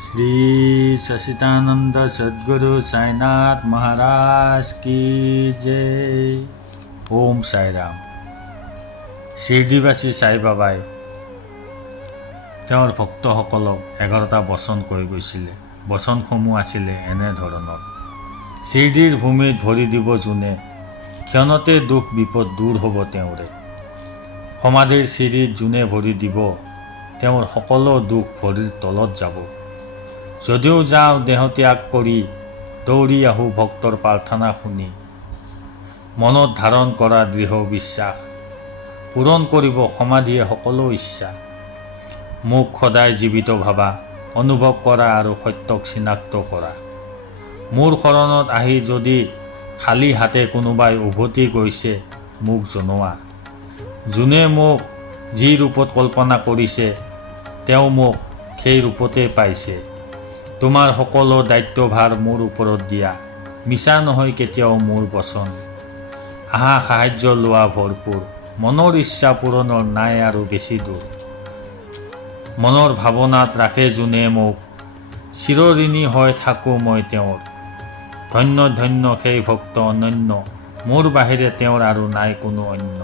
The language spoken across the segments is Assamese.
श्री सच्चिदानंद सद्गुरु साईनाथ महाराज की जय। ओम साई राम। शिरडीवासी साई बाबाই তেওঁৰ ভক্তসকলক 11টা বচন কৈ গৈছিলে। বচনসমূহ আছিলে এনেধৰণৰ: শিৰডীৰ ভূমিত ভৰি দিব যোনে, ক্ষণতে দুখ বিপদ দূৰ হ'ব তেওঁৰে। সমাধিৰ চিৰিত যোনে ভৰি দিব, তেওঁৰ সকলো দুখ ভৰিৰ তলত যাব। যদিও যাওঁ দেহ ত্যাগ কৰি, দৌৰি আহোঁ ভক্তৰ প্ৰাৰ্থনা শুনি। মনত ধাৰণ কৰা দৃঢ় বিশ্বাস, পূৰণ কৰিব সমাধিয়ে সকলো ইচ্ছা। মোক সদায় জীৱিত ভাবা, অনুভৱ কৰা আৰু সত্যক চিনাক্ত কৰা। মোৰ শৰণত আহি যদি খালী হাতে কোনোবাই উভতি গৈছে, মোক জনোৱা। যোনে মোক যি ৰূপত কল্পনা কৰিছে, তেওঁ মোক সেই ৰূপতে পাইছে। তোমাৰ সকলো দায়িত্বভাৰ মোৰ ওপৰত দিয়া, মিছা নহয় কেতিয়াও মোৰ বচন। আহা সাহায্য লোৱা ভৰপূৰ, মনৰ ইচ্ছা পূৰণৰ নাই আৰু বেছি দূৰ। মনৰ ভাৱনাত ৰাখে যোনে মোক, চিৰঋণী হৈ থাকোঁ মই তেওঁৰ। ধন্য ধন্য সেই ভক্ত অনন্য, মোৰ বাহিৰে তেওঁৰ আৰু নাই কোনো অন্য।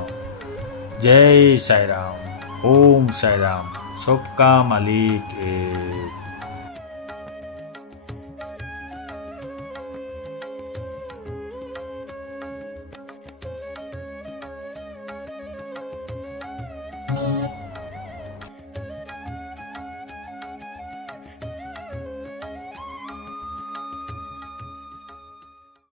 জয় সাই ৰাম। ওম সাই ৰাম। সবকা মালিক এক।